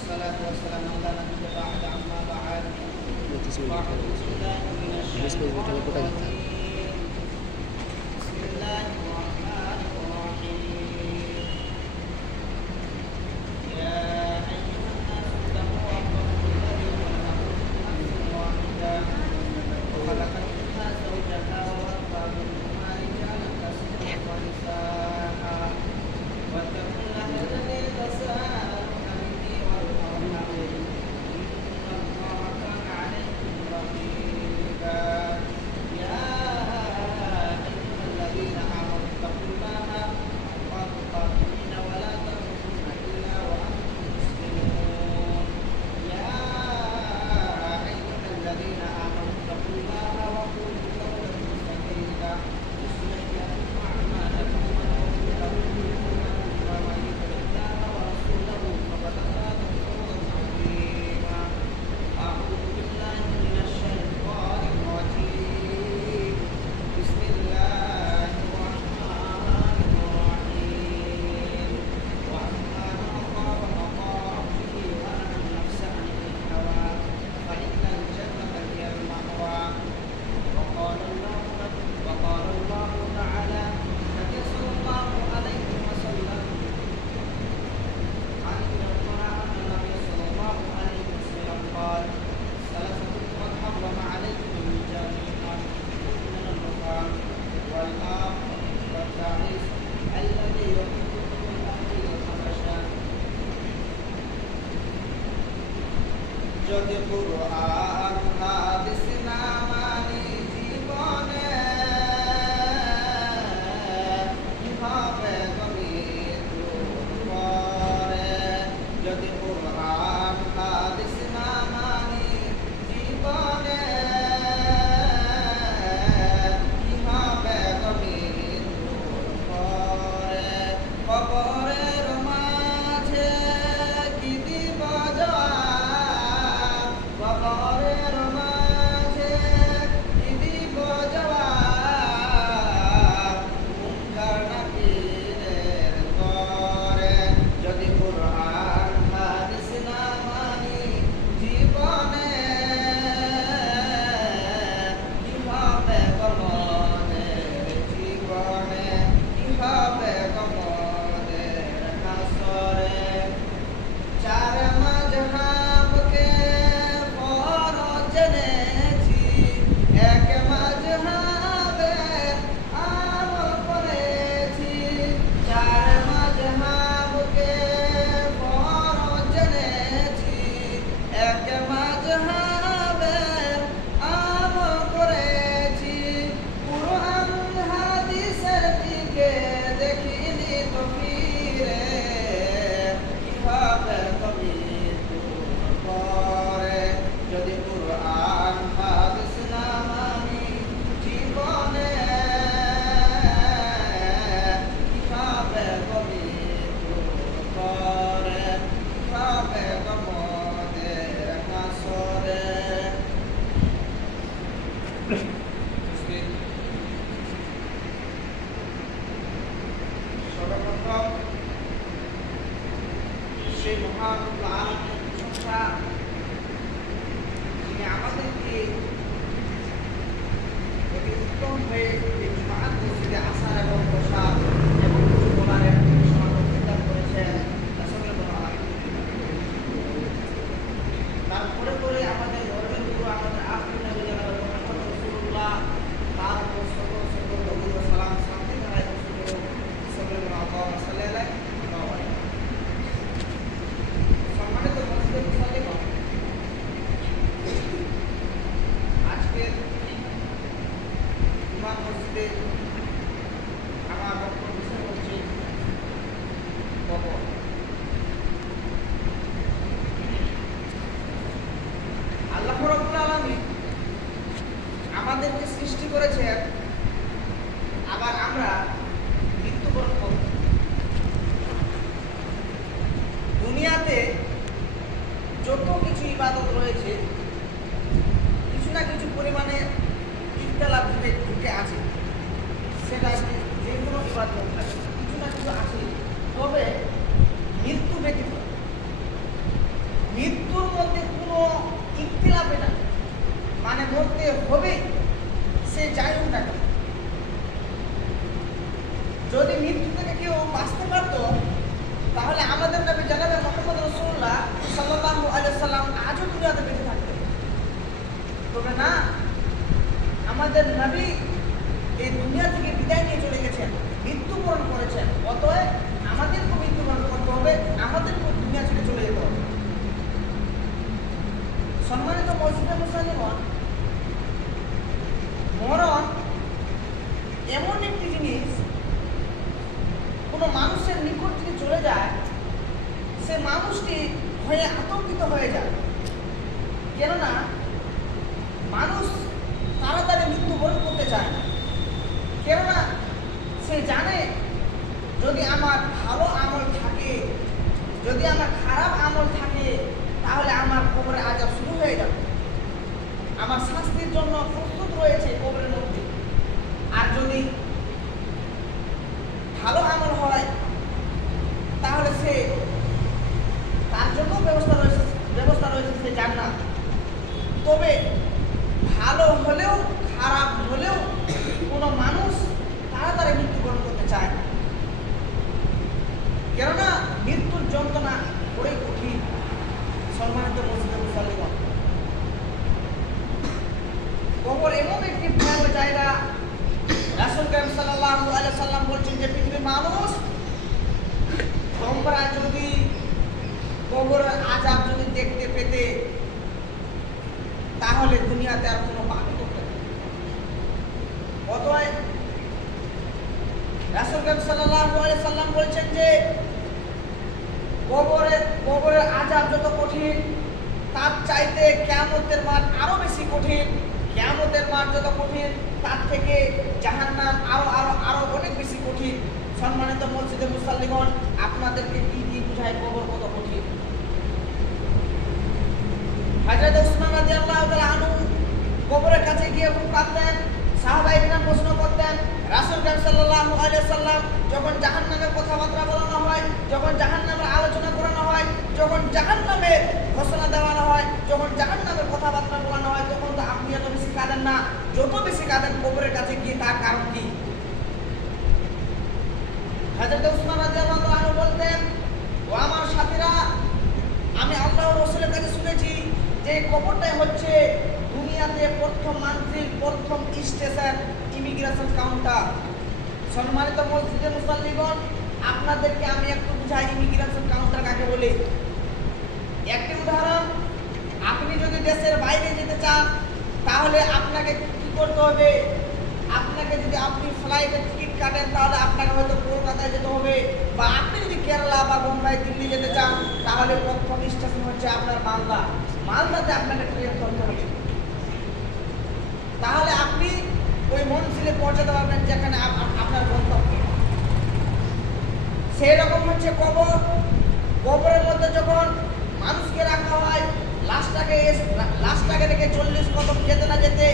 والصلاة والسلام على نبينا بعد عما بعد فأعوذ بالله من الشيطان الرجيم بسم الله الرحمن الرحيم يا أيها الناس اتقوا ربكم الذي خلقكم من نفس واحدة وخلق منها زوجها وبث منهما رجالا كثيرا ونساء واتقوا الله الذي تساءلون به والأرحام إن الله كان عليكم رقيبا يا أيها الذين آمنوا اتقوا الله حق تقاته ولا تموتن إلا وأنتم مسلمون يا أيها الذين آمنوا اتقوا الله وقولوا قولا سديدا يصلح لكم أعمالكم ويغفر لكم ذنوبكم ومن يطع الله ورسوله فقد فاز فوزا عظيما أعوذ بالله من الشيطان الرجيم بسم الله الرحمن الرحيم وأما من خاف مقام ربه ونهى النفس عن الهوى فإن الجنة هي المأوى وقال الله تعالى النبي صلى الله عليه وسلم عن النبي صلى الله عليه وسلم قال ثلاثة قد حرم عليكم الجنة من الرقام والآب والتعيس الذي يحبكم من أهل الحبشة যদি কুরআন হাদিস না মানি জীবনে হবে গমৃত্যু পরে যদি কুরআন হাদিস না মানি জীবনে হবে গমৃত্যু পরে কবরের মাঝে কি দিব জবাব কবরের মাঝে কি দিব জবাব মুনকার নাকিরের তরে যদি কুরআন হাদিস না মানি জীবনে কি হবে গমনের জীবনে কি হবে গমনের হাসরে চার মাযহাবকে ফরজ জেনেছি এক মাযহাবে আমল করেছি চার মাযহাবকে ফরজ জেনেছি এক মাযহাবে আমল করেছি কুরআন হাদিসের দিকে দেখিনি তো ফিরে কিভাবে গমৃত্যুর পরে যদি কুরআন হাদিস না মানি জীবনে কিভাবে গমৃত্যুর পরে কিভাবে গমনের হাসরে সর্বপ্রথম সেই মহান আল্লাহর প্রশংসা যিনি আমাদেরকে অতি উত্তম হয়ে এই মহান মসজিদে আসার এবং বসার এবং কিছু বলার একটি সমর্থন করেছেন আসলে তারপরে করে আমাদের ধর্মের গুরু আমাদের আখরি নবী জনাব মুহাম্মদ রাসূলুল্লাহ তার উপর সকল সকল দরুদ ও সালাম শান্তি ধারায় সাল্লাল্লাহু আলাইহি সম্মানিত মসজিদের মুসল্লিগণ, আজকের ইমাম মসজিদে আমার বক্তব্য বিষয় হচ্ছে কবর। আল্লাহ রাব্বুল আলামিন আমাদেরকে সৃষ্টি করেছেন, আবার আমরা মৃত্যুবরণ করব। দুনিয়াতে যত কিছু ইবাদত রয়েছে কিছু না কিছু পরিমাণে ইখতিলাফ ঢুকে আছে, সেটা যে কোনো ইবাদত থাকে কিছু না কিছু আছে, তবে মৃত্যু ব্যতীত বাঁচবে না, মানে মরতে হবে, সে যাই হোক না কেন। যদি মৃত্যু থেকে কেউ বাঁচতে পারত, তাহলে আমাদের নবী জনাবে মুহাম্মদ রাসূলুল্লাহ সাল্লাল্লাহু আলাইহি সাল্লাম আজও দুনিয়াতে বেঁচে থাকতেন। তবে না, আমাদের নবী এই দুনিয়া থেকে বিদায় নিয়ে চলে গেছেন, মৃত্যুবরণ করেছেন। অতএব আমাদেরকে মৃত্যুবরণ করতে হবে, আমাদেরকে দুনিয়া ছেড়ে চলে যেতে হবে। সম্মানিত মসজিদে মুসলিমগণ, মরণ এমন একটি জিনিস, কোনো মানুষের নিকট যদি চলে যায়, সে মানুষটি ভয়ে আতঙ্কিত হয়ে যায়। কেননা মানুষ তাড়াতাড়ি মৃত্যুবরণ করতে চায় না। কেননা সে জানে, যদি আমার ভালো আমল থাকে, যদি আমার খারাপ আমল থাকে, তাহলে আমার কবরে আযাব শুরু হয়ে যাবে, আমার শাস্তির জন্য প্রস্তুত রয়েছে কবরের মধ্যে। আর যদি ভালো আমল হয়, তাহলে সে তার জন্য ব্যবস্থা রয়েছে সে জান্নাত। তবে ভালো হলেও খারাপ হলেও কোনো মানুষ তাড়াতাড়ি মৃত্যুবরণ করতে চায় না। কেননা মৃত্যুর যন্ত্রণা বড়ই কঠিন। সম্মানিত মসজিদে মুসল্লিগণ, কবর এমন একটি ভয়াবহ জায়গা, রাসূল কারীম সাল্লাল্লাহু আলাইহি সাল্লাম বলছেন যে পৃথিবীর মানুষ, তোমরা যদি কবরের আযাব যদি দেখতে পেতে, তাহলে দুনিয়াতে আর কোনো পাপই করতে না। অতএব রাসূল কারীম সাল্লাল্লাহু আলাইহি সাল্লাম বলছেন যে কবরের আযাব যত কঠিন, তার চাইতে কিয়ামতের মাঠ আরো বেশি কঠিন। কিয়ামতের মাঠ যত কঠিন, তার থেকে জাহান্নাম আরো অনেক বেশি কঠিন। সম্মানিত মসজিদে মুসল্লিগণ, আপনাদেরকে কি বুঝায় কবর কত কঠিন? হযরত উসমান রাদিয়াল্লাহু তাআলা আনহু কবরের কাছে গিয়ে খুব কাঁদতেন। সাহাবায়ে কিরাম প্রশ্ন করতেন, রাসূল কারীম সাল্লাল্লাহু আলাইহি সাল্লাম যখন জাহান্নামের কথাবার্তা বলানো হয়, যখন জাহান্নামের আলোচনা করানো হয়, যখন জাহান্নামের ঘোষণা দেওয়ানো হয়, যখন জাহান্নামের কথাবার্তা বলানো হয়, তখন তো আপনি এত বেশি কাঁদেন না, যত বেশি কাঁদেন কবরের কাছে গিয়ে। তার কারণ কি? হযরত উসমান রাদিয়াল্লাহু তাআলা আনহু বলতেন, ও আমার সাথীরা, আমি আল্লাহর রাসূলের কাছে শুনেছি যে কবরটাই হচ্ছে দুনিয়াতে প্রথম মানজিল, প্রথম স্টেশন, ইমিগ্রেশন কাউন্টার। সম্মানিত মসজিদে মুসল্লিগণ, আপনাদেরকে আমি একটু বুঝাই ইমিগ্রেশন কাউন্টার কাকে বলে। একটি উদাহরণ, আপনি যদি দেশের বাইরে যেতে চান, তাহলে আপনাকে কি করতে হবে? আপনাকে যদি আপনি ফ্লাইটের টিকিট কাটেন, তাহলে আপনাকে হয়তো কলকাতায় যেতে হবে, বা আপনি যদি কেরালা বা বোম্বাই, দিল্লি যেতে চান, তাহলে প্রথম স্টেশন হচ্ছে আপনার মালদা। মালদাতে আপনাকে ট্রেন ধরতে হবে, তাহলে আপনি ওই মঞ্জিলে পৌঁছাতে পারবেন যেখানে আপনার গন্তব্য। সেই রকম হচ্ছে কবর। কবরের মধ্যে যখন মানুষকে রাখা হয়, লাশটাকে রেখে 40 কদম যেতে না যেতে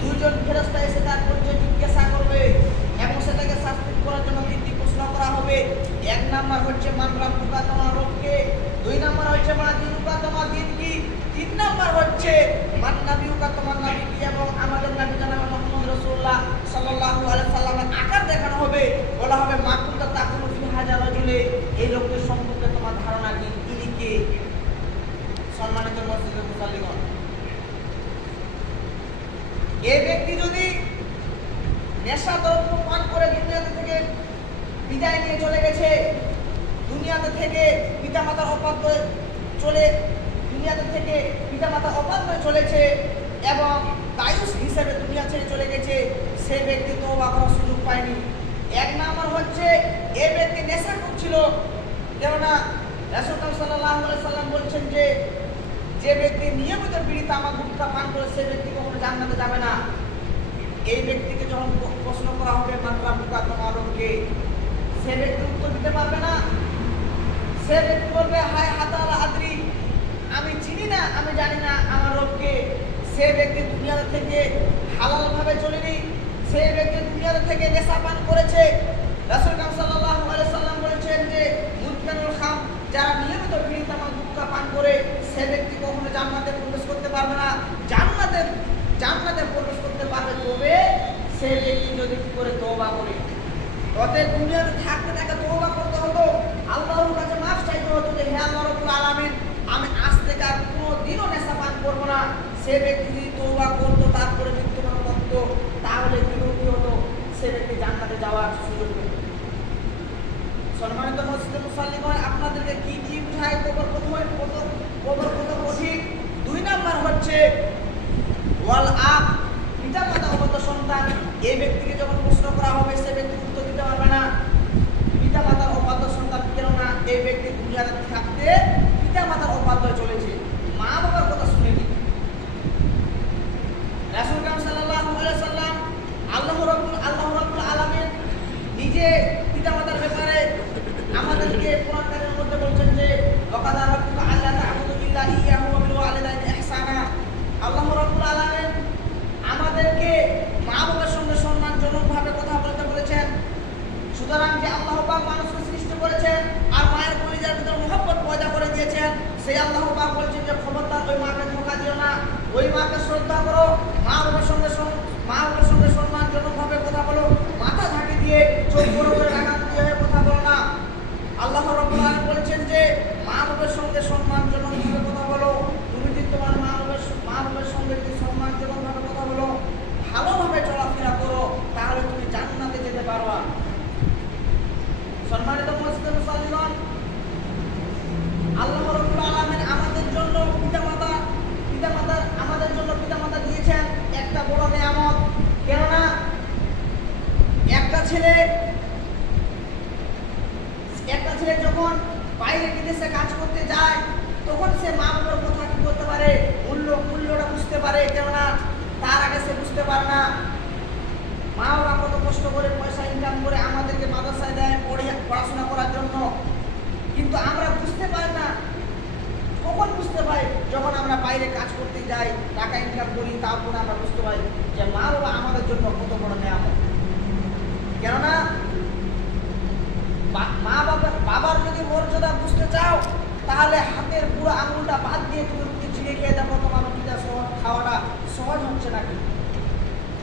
দুইজন ফেরেশতা এসে তার পরিচয় জিজ্ঞাসা করবে, এবং সেটাকে শাস্তি করার জন্য 3টি প্রশ্ন করা হবে। 1 নাম্বার হচ্ছে মান রাব্বুকা, তোমার রব কে? 2 নাম্বার হচ্ছে মা দিনুকা, তোমার দিন কি? 3 নাম্বার হচ্ছে মান নাবিয়ুকা, তোমার নবী কি? এবং আমাদের নবী জনাবে মুহাম্মদ রাসূলুল্লাহ সাল্লাল্লাহু আলাইহি সাল্লামের আকার দেখানো হবে। বলা হবে মা কুনতা তাকুলু ফি হাযা রাজুলে, এই লোকের সম্পর্কে তোমার ধারণা কি? ইনি কে? সম্মানিত মসজিদে মুসল্লিগণ, এই ব্যক্তি যদি নেশা দ্রব্য পান করে দুনিয়াতে থেকে বিদায় নিয়ে চলে গেছে, দুনিয়াতে থেকে পিতামাতার অবাধ্য চলেছে এবং দায়ুস হিসেবে দুনিয়া ছেড়ে চলে গেছে, সে ব্যক্তি তওবা করার সুযোগ পায়নি। 1 নাম্বার হচ্ছে এই ব্যক্তি নেশা করছিল, কেননা রাসূল সাল্লাল্লাহু আলাইহি সাল্লাম বলছেন যে ব্যক্তি নিয়মিত বিড়ি তামাক গুটখা পান করে, সে ব্যক্তি কখনো জান্নাতে যাবে না। এই ব্যক্তিকে যখন প্রশ্ন করা হবে মান রাব্বুকা, তোমার রব কে? সে ব্যক্তি উত্তর দিতে পারবে না। সে ব্যক্তি বলবে হায় হাতালা আদ্রি, আমি চিনি না, আমি জানি না আমার রব কে। সে ব্যক্তি দুনিয়া থেকে হালাল ভাবে চলেনি, সে ব্যক্তি দুনিয়া থেকে নেশা পান করেছে। রাসূল সাল্লাল্লাহু আলাইহি সাল্লাম বলেছেন যে মুদমিনুল খাম, যারা নিয়মিত বিড়ি তামাক গুটখা পান করে করে সে ব্যক্তি কখনো জান্নাতে প্রবেশ করতে পারবে না। জান্নাতে প্রবেশ করতে পারবে তবে সে ব্যক্তি যদি কি করে তওবা করে। অতএব দুনিয়াতে থাকতে তাকে তওবা করতে হতো, আল্লাহর কাছে মাফ চাইতে হতো যে হে আল্লাহ রাব্বুল আলামিন, আমি আজ থেকে আর কোনোদিনও নেশা পান করবো না। সে ব্যক্তি যদি তওবা করতো তারপরে মৃত্যুবরণ করতো তাহলে কি হতো? সে ব্যক্তি জান্নাতে যাওয়ার সুযোগ পেত। সম্মানিত মসজিদের মুসল্লিগণ, আপনাদেরকে কি দিয়ে বুঝায় কবর কত কঠিন? 2 নাম্বার হচ্ছে ওয়াল আব, পিতা মাতা অবাধ্য সন্তান। এই ব্যক্তিকে যখন প্রশ্ন করা হবে সে ব্যক্তি উত্তর দিতে পারবে না। পিতা মাতার অবাধ্য সন্তান, কেননা এই ব্যক্তি দুনিয়াতে থাকতে পিতা মাতার অবাধ্য চলেছে, মা বাবার কথা শুনেনি। রাসূল কারীম সাল্লাল্লাহু আলাইহি সাল্লাম আল্লাহ রাব্বুল আলামিন নিজে পিতা মাতার ব্যাপারে আমাদেরকে কোরআন কারীমের মধ্যে বলছেন যে ওয়াকাদা রাব্বুকা আল্লা তা'বুদু ইল্লা ইয়্যাহু ওয়া বিল ওয়ালিদাইনি ইহসানা। আল্লাহ রাব্বুল আলামিন আমাদেরকে মা বাবার সঙ্গে সম্মানজনকভাবে কথা বলতে বলেছেন। সুতরাং যে আল্লাহ পাক মানুষকে সৃষ্টি করেছেন আর মায়ের কলিজার ভিতর মহব্বত পয়দা করে দিয়েছেন, সেই আল্লাহ পাক বলছেন যে খবরদার ওই মাকে ধোঁকা দিও না, ওই মাকে শ্রদ্ধা করো, মা বাবার সঙ্গে সম্মানজনকভাবে কথা বলো, মাথা ঝাঁকি দিয়ে চোখ বড় করে রাগান দিয়ে কথা বলো না। আল্লাহ রাব্বুল আলামিন বলছেন যে মা বাবার সঙ্গে সম্মানজনকভাবে কথা বলো। তুমি যদি তোমার মা বাবার সঙ্গে যদি সম্মানজনকভাবে কথা বলো, ভালোভাবে চলাফেরা করো, তাহলে তুমি জান্নাতে যেতে পারবা। সম্মানিত মসজিদের মুসল্লিগণ, আল্লাহ রাব্বুল আলামিন আমাদের জন্য পিতামাতা দিয়েছেন একটা বড় নিয়ামত। কেননা একটা ছেলে যখন বাইরে বিদেশে কাজ করতে যায় তখন সে মা বাবার কথা কি করতে পারে, মূল্যটা বুঝতে পারে। কেননা তার আগে সে বুঝতে পারে না মা বাবা কত কষ্ট করে পয়সা ইনকাম করে আমাদেরকে মাদ্রাসায় দেয় পড়াশোনা করার জন্য, কিন্তু আমরা বুঝতে পারি না। কখন বুঝতে পারি? যখন আমরা বাইরে কাজ করতে যাই, টাকা ইনকাম করি, তারপরে আমরা বুঝতে পারি যে মা বাবা আমাদের জন্য কত বড় নিয়ামত। কেননা বাবার যদি মর্যাদা বুঝতে চাও তাহলে হাতের পুরো আঙুলটা বাদ দিয়ে তুমি রুটি ছিঁড়ে খেয়ে দেখো, তোমার রুটিটা খাওয়াটা সহজ হচ্ছে নাকি।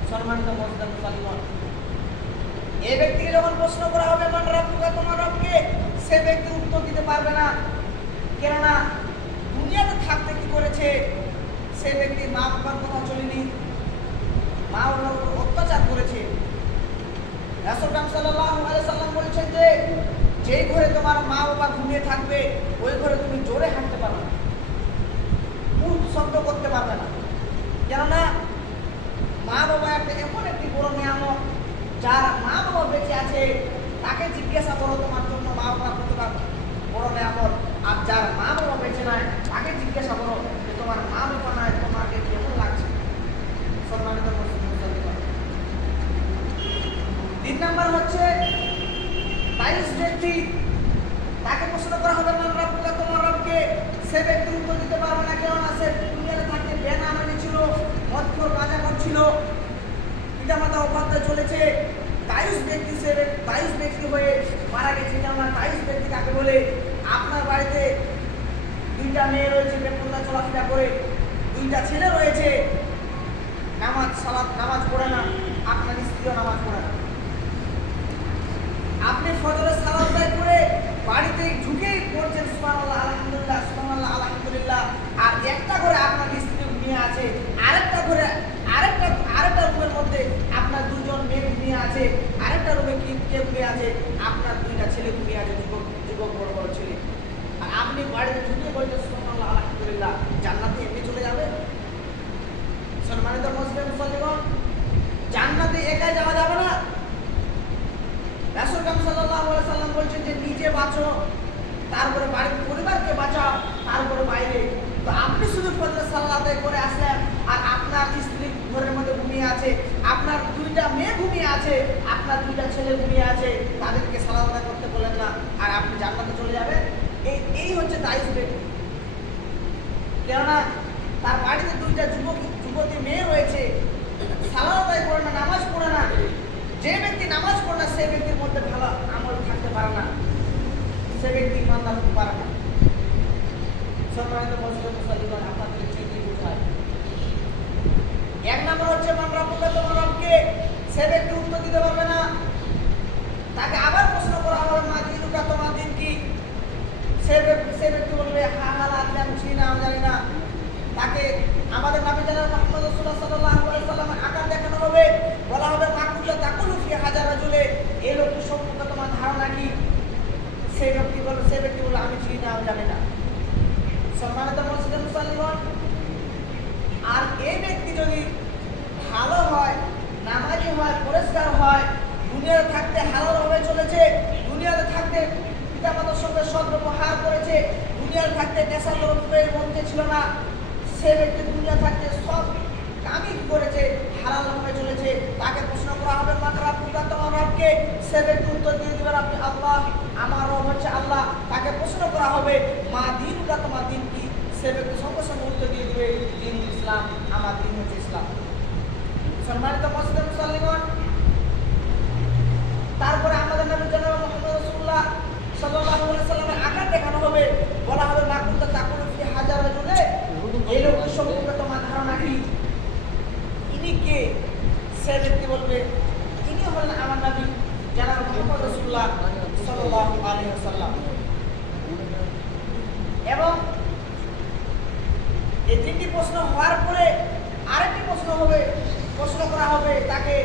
সম্মানিত মসজিদের মুসল্লিগণ, এই ব্যক্তিকে যখন প্রশ্ন করা হবে মান রাব্বুকা, তোমার রবকে, সে ব্যক্তি উত্তর দিতে পারবে না। কেননা দুনিয়াতে থাকতে কি করেছে? সে ব্যক্তি মা বাবার কথা চলেনি, মা বাবার উপর অত্যাচার করেছে। রাসূল সাল্লাল্লাহু আলাইহি সাল্লাম বলেছেন যে যেই ঘরে তোমার মা বাবা ঘুমিয়ে থাকবে ওই ঘরে তুমি জোরে হাঁটতে পারবে না, মুখ শব্দ করতে পারবে না। কেননা মা বাবা এমন একটি বড় নিয়ামত, যার মা বাবা বেঁচে আছে তাকে জিজ্ঞাসা করো তোমার জন্য মা বাবা কতটা বড় নিয়ামত, আর যার মা বাবা বেঁচে নাই তাকে জিজ্ঞাসা করো যে তোমার মা বাবা নাই তোমাকে কেমন লাগছে। সম্মানিত মুসলিম, 3 নাম্বার হচ্ছে তাইস ব্যক্তি, তাকে প্রশ্ন করা হবে মান রাব্বুকা, তোমার রবকে, সে ব্যক্তি উত্তর দিতে পারবে না। কেননা সে দুনিয়াতে থাকতে বেনামাজি ছিল, মদখোর, গাঁজা ছিল, পিতামাতা অবাধ্য চলেছে। তাইস ব্যক্তি হয়ে মারা গেছে। যেমন তাইস ব্যক্তি কাকে বলে? আপনার বাড়িতে 2টা মেয়ে রয়েছে, বেপরদা চলাফেরা করে, 2টা ছেলে রয়েছে, নামাজ পড়ে না, আপনার স্ত্রীও নামাজ পড়ে না। আপনি ফজরের সালাত আদায় করে বাড়িতে ঢুকেই পড়ছেন সুবহানাল্লাহ আলহামদুলিল্লাহ, সুবহানাল্লাহ আলহামদুলিল্লাহ, আর একটা ঘরে আপনার স্ত্রী ঘুমিয়ে আছে, আরেকটা রুমের মধ্যে আপনার 2জন মেয়ে ঘুমিয়ে আছে, আরেকটা রুমে কে ঘুমিয়ে আছে? আপনার 2টা ছেলে ঘুমিয়ে আছে, যুবক বড় বড় ছেলে। আর আপনি বাড়িতে ঢুকে বলছেন সুবহানাল্লাহ আলহামদুলিল্লাহ, জান্নাতে এমনি চলে যাবে? সম্মানিত মুসলিম মুসল্লিগণ, জান্নাতে একাই যাওয়া যাবে না। রাসূল সাল্লাল্লাহু আলাইহি সাল্লাম বলছেন যে নিজে বাঁচো, তারপরে বাড়ির পরিবারকে বাঁচাও, তারপরে বাইরে। তো আপনি শুধু ফজরের সালাত আদায় করে আসলেন আর আপনার স্ত্রী ঘরের মধ্যে ঘুমিয়ে আছে, আপনার 2টা মেয়ে ঘুমিয়ে আছে, আপনার 2টা ছেলে ঘুমিয়ে আছে, তাদেরকে সালাত আদায় করতে বলেন না, আর আপনি জান্নাতে চলে যাবেন। এই হচ্ছে তাইস ব্যক্তি। কেননা তার বাড়িতে 2টা যুবতী মেয়ে রয়েছে, সালাত আদায় করে না, নামাজ পড়ে না। যে ব্যক্তি নামাজ পড়ে না সে ব্যক্তির মধ্যে ভালো আমল থাকতে পারে না, সে ব্যক্তি ইমানদার হতে পারে না। সম্মানিত মুসলিম মুসলিমান, আপনাদের কি কি বোঝায়? এক নম্বর হচ্ছে মান রাব্বুকা, তোমার রবকে। সে ব্যক্তি উত্তর দিতে পারবে না। তাকে আবার প্রশ্ন করা হবে মা দিনুকা, তোমার দিন কি? সে ব্যক্তি বলবে হা হা লাগলে আমি চিনি না, আমি জানি না। তাকে আমাদের নবী জানাব মুহাম্মদ রাসূলুল্লাহ সাল্লাল্লাহু আলাইহি ওয়াসাল্লামের আকার দেখানো হবে, বলা হবে মাকুল্লা তাকুলু ফি হাজার রাজুলে, এই লোকটি সম্পর্কে তোমার ধারণা কি? সে ব্যক্তি বলবে আমি চিনি না, আমি জানি না। সম্মানিত মুসলিম মুসলিমান, আর এই ব্যক্তি যদি ভালো হয়, নামাজি হয়, পরিষ্কার হয়, দুনিয়াতে থাকতে হালালভাবে চলেছে, দুনিয়াতে থাকতে পিতামাতার সঙ্গে সদ্ব্যবহার করেছে, দুনিয়াতে থাকতে নেশা দ্রব্যের মধ্যে ছিল না, সে ব্যক্তি দুনিয়া থাকতে সব কামই করেছে, হালালভাবে চলেছে, তাকে প্রশ্ন করা হবে মান রাব্বুকা, তোমার রবকে? সে ব্যক্তি উত্তর দিয়ে দিবেন আপনি আল্লাহ, আমার রব হচ্ছে আল্লাহ। তাকে প্রশ্ন করা হবে মা দিনুকা, তোমার দিন কি? সে ব্যক্তি সঙ্গে সঙ্গে উত্তর দিয়ে দিবে দিন ইসলাম, আমার দিন হচ্ছে ইসলাম। সম্মানিত মুসলিম মুসলিমান, তারপরে আমাদের নবী জনাব মুহাম্মদ রাসূলুল্লাহ সাল্লাল্লাহু আলাইহি ওয়াসাল্লামের আকার দেখানো হবে, বলা হবে মাকুল্লা তাকুলু ফি হাজার রাজুলে, এই লোকটি সম্পর্কে তোমার ধারণা কি? ইনি কে? সে ব্যক্তি বলবে ইনি হলেন আমার নবী জনাব মুহাম্মদ রাসূলুল্লাহ সাল্লাল্লাহু আলাইহি ওয়াসাল্লাম। এবং এই তিনটি প্রশ্ন হওয়ার পরে আরেকটি প্রশ্ন করা হবে তাকে